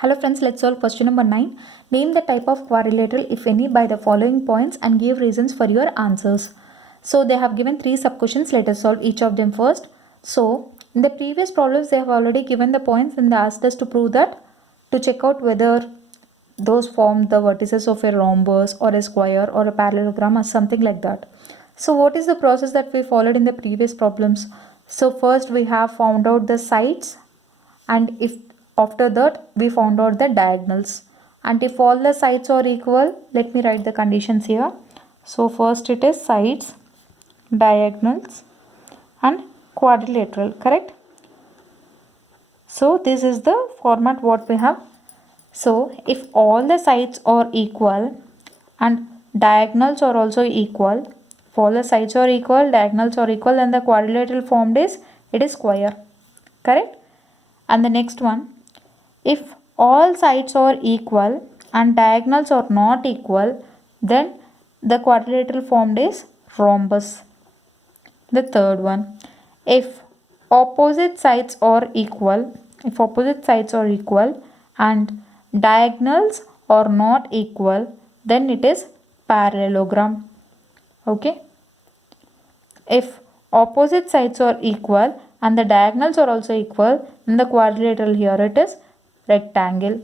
Hello friends, let's solve question number 9. Name the type of quadrilateral, if any, by the following points and give reasons for your answers. So they have given 3 sub-questions. Let us solve each of them first. So in the previous problems, they have already given the points and they asked us to prove that, to check out whether those form the vertices of a rhombus or a square or a parallelogram or something like that. So what is the process that we followed in the previous problems? So first we have found out the sides, and if after that we found out the diagonals, and if all the sides are equal, let me write the conditions here. So first it is sides, diagonals and quadrilateral, correct? So this is the format what we have. So if all the sides are equal and diagonals are also equal, if all the sides are equal, diagonals are equal, then the quadrilateral formed is, it is square, correct? And the next one, if all sides are equal and diagonals are not equal, then the quadrilateral formed is rhombus. The third one, if opposite sides are equal, and diagonals are not equal, then it is parallelogram. Okay. If opposite sides are equal and the diagonals are also equal, then the quadrilateral here it is rectangle.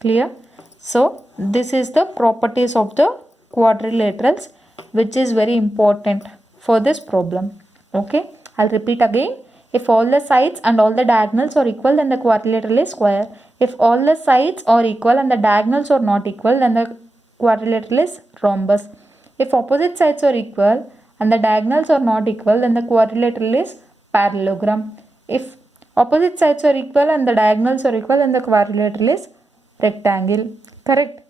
Clear? So this is the properties of the quadrilaterals, which is very important for this problem. Okay, I'll repeat again. If all the sides and all the diagonals are equal, then the quadrilateral is square. If all the sides are equal and the diagonals are not equal, then the quadrilateral is rhombus. If opposite sides are equal and the diagonals are not equal, then the quadrilateral is parallelogram. If opposite sides are equal and the diagonals are equal, then the quadrilateral is rectangle. Correct?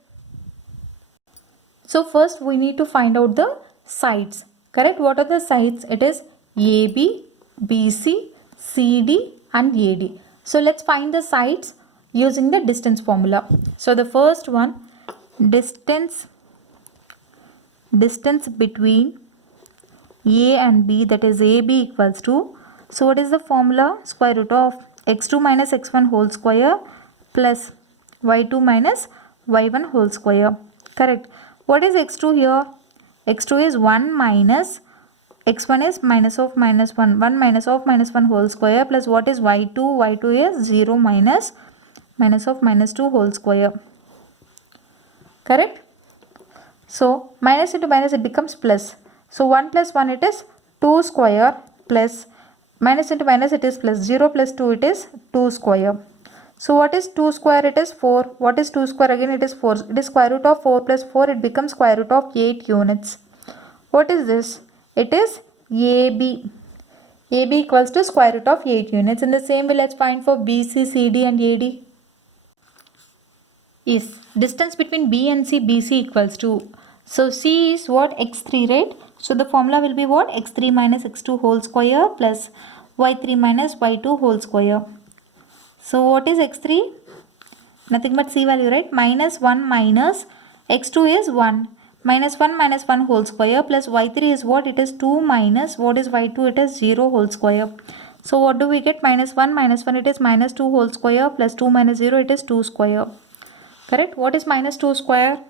So first we need to find out the sides. Correct? What are the sides? It is AB, BC, CD and AD. So let's find the sides using the distance formula. So the first one, distance between A and B, that is AB equals to, so what is the formula? Square root of x2 minus x1 whole square plus y2 minus y1 whole square. Correct. What is x2 here? x2 is 1 minus x1 is minus of minus 1. 1 minus of minus 1 whole square plus what is y2? y2 is 0 minus minus of minus 2 whole square. Correct? So minus into minus it becomes plus. So 1 plus 1 it is 2 square plus minus into minus it is plus 0 plus 2 it is 2 square. So what is 2 square? It is 4. What is 2 square? Again it is 4. It is square root of 4 plus 4. It becomes square root of 8 units. What is this? It is AB. AB equals to square root of 8 units. In the same way, let's find for BC, CD and AD. Is distance between B and C, BC equals to, so C is what? X3, right? So the formula will be what? X3 minus X2 whole square plus Y3 minus Y2 whole square. So what is x3? Nothing but c value, right? Minus 1 minus x2 is 1. Minus 1 whole square plus y3 is what? It is 2 minus what is y2? It is 0 whole square. So what do we get? Minus 1 it is minus 2 whole square plus 2 minus 0 it is 2 square. Correct? What is minus 2 square?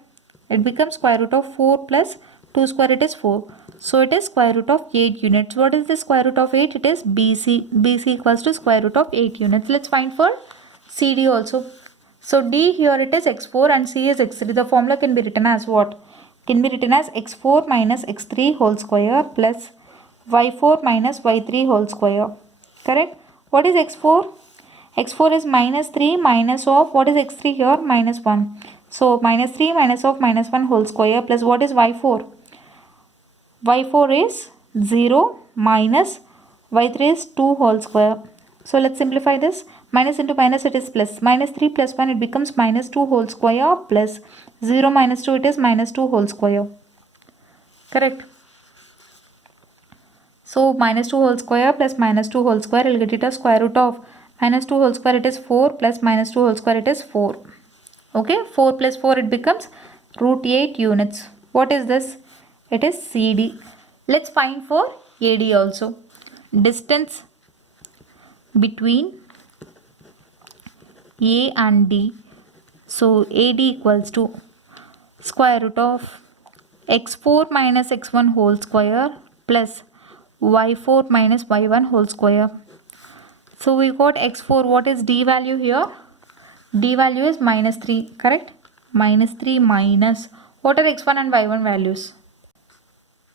It becomes square root of 4 plus 2 square it is 4. So it is square root of 8 units. What is the square root of 8? It is BC. BC equals to square root of 8 units. Let's find for CD also. So D here it is x4 and C is x3. The formula can be written as what? Can be written as x4 minus x3 whole square plus y4 minus y3 whole square. Correct? What is x4? x4 is minus 3 minus of what is x3 here? Minus 1. So minus 3 minus of minus 1 whole square plus what is y4? y4 is 0 minus y3 is 2 whole square. So let's simplify this. Minus into minus it is plus. Minus 3 plus 1 it becomes minus 2 whole square plus 0 minus 2 it is minus 2 whole square. Correct? So minus 2 whole square plus minus 2 whole square, will get it as square root of minus 2 whole square it is 4 plus minus 2 whole square it is 4. Okay, 4 plus 4 it becomes root 8 units. What is this? It is CD. Let's find for AD also. Distance between A and D. So AD equals to square root of x4 minus x1 whole square plus y4 minus y1 whole square. So we got x4. What is d value here? D value is minus 3, correct? Minus 3 minus, what are x1 and y1 values?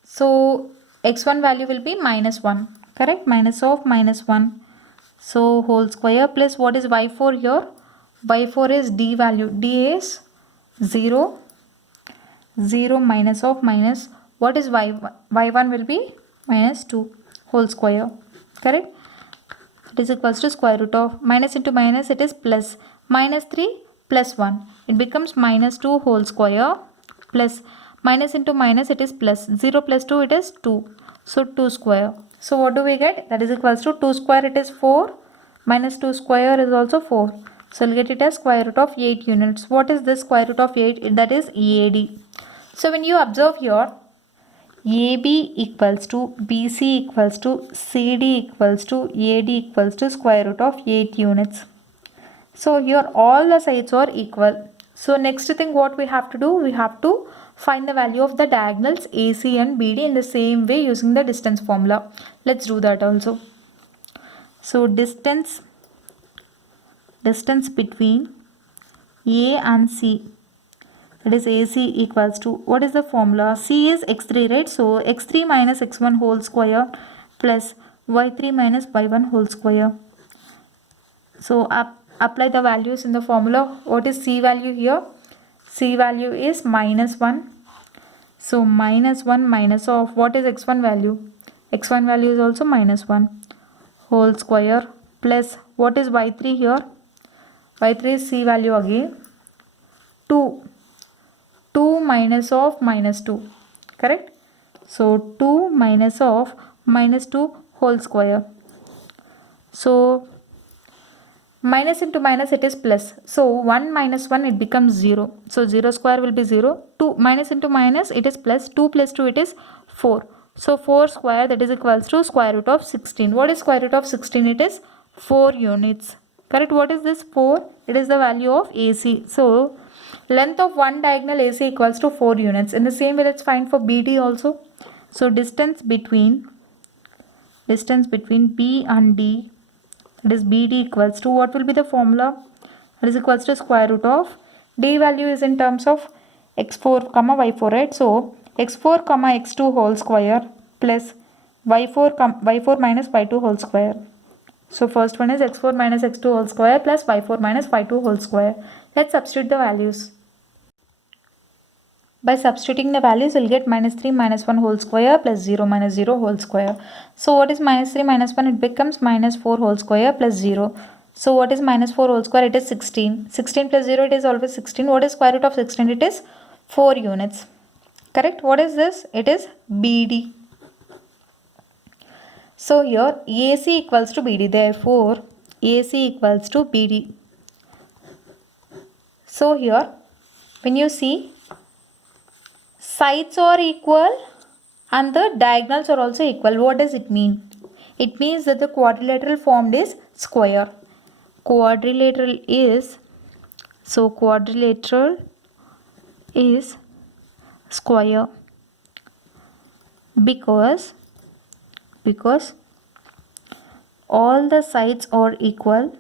So x1 value will be minus 1, correct? Minus of minus 1. So whole square plus what is y4 here? Y4 is d value. D is 0. 0 minus of minus. What is y1 will be minus 2 whole square, correct? It is equals to square root of minus into minus, it is plus. Minus 3 plus 1. It becomes minus 2 whole square plus minus into minus, it is plus. 0 plus 2, it is 2. So 2 square. So what do we get? That is equals to 2 square, it is 4. Minus 2 square is also 4. So we'll get it as square root of 8 units. What is this square root of 8? That is EAD. So when you observe here, AB equals to BC equals to CD equals to AD equals to square root of 8 units. So here all the sides are equal. So next thing what we have to do, we have to find the value of the diagonals AC and BD in the same way using the distance formula. Let's do that also. So distance between A and C, that is AC equals to, what is the formula? C is x3, right? So x3 minus x1 whole square plus y3 minus y1 whole square. So apply the values in the formula. What is C value here? C value is minus 1. So minus 1 minus of, what is x1 value? X1 value is also minus 1 whole square plus, what is y3 here? Y3 is C value again. 2 minus of minus 2, correct? So 2 minus of minus 2 whole square. So minus into minus, it is plus. So 1 minus 1, it becomes 0. So 0 square will be 0. 2 minus into minus, it is plus. 2 plus 2, it is 4. So 4 square, that is equals to square root of 16. What is square root of 16? It is 4 units. Correct? What is this 4? It is the value of AC. So length of one diagonal AC equals to 4 units. In the same way, let's find for BD also. So distance between B and D, that is BD equals to, what will be the formula? That is equals to square root of, D value is in terms of x4 comma y4, right? So x4 comma x2 whole square plus y4 minus y2 whole square. So first one is x4 minus x2 whole square plus y4 minus y2 whole square. Let's substitute the values. By substituting the values, we'll get minus 3 minus 1 whole square plus 0 minus 0 whole square. So what is minus 3 minus 1? It becomes minus 4 whole square plus 0. So what is minus 4 whole square? It is 16. 16 plus 0, it is always 16. What is square root of 16? It is 4 units. Correct? What is this? It is BD. So here AC equals to BD. Therefore, AC equals to BD. So here, when you see, sides are equal and the diagonals are also equal. What does it mean? It means that the quadrilateral formed is square. Quadrilateral is square because all the sides are equal.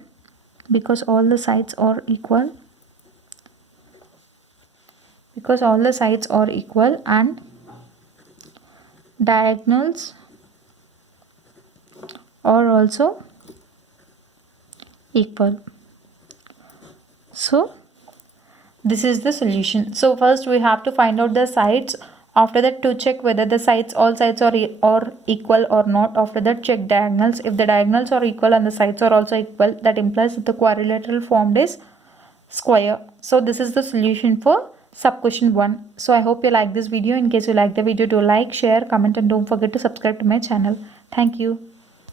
Because all the sides are equal and diagonals are also equal. So this is the solution. So first we have to find out the sides. After that, to check whether the all sides are equal or not. After that, check diagonals. If the diagonals are equal and the sides are also equal, that implies that the quadrilateral formed is square. So this is the solution for sub question 1. So I hope you like this video. In case you like the video, do like, share, comment and don't forget to subscribe to my channel. Thank you.